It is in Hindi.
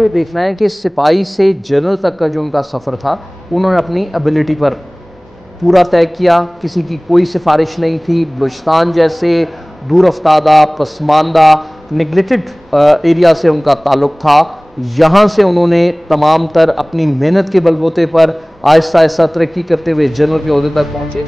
आपको ये देखना है कि सिपाही से जनरल तक का जो उनका सफ़र था, उन्होंने अपनी एबिलिटी पर पूरा तय किया। किसी की कोई सिफारिश नहीं थी। बलूचिस्तान जैसे दूर अफ्तादा, पसमानदा, निगलेक्टेड एरिया से उनका ताल्लुक़ था। यहाँ से उन्होंने तमाम तर अपनी मेहनत के बलबूते पर आहिस्ता आहिस्ता तरक्की करते हुए जनरल के ओहदे तक पहुँचे।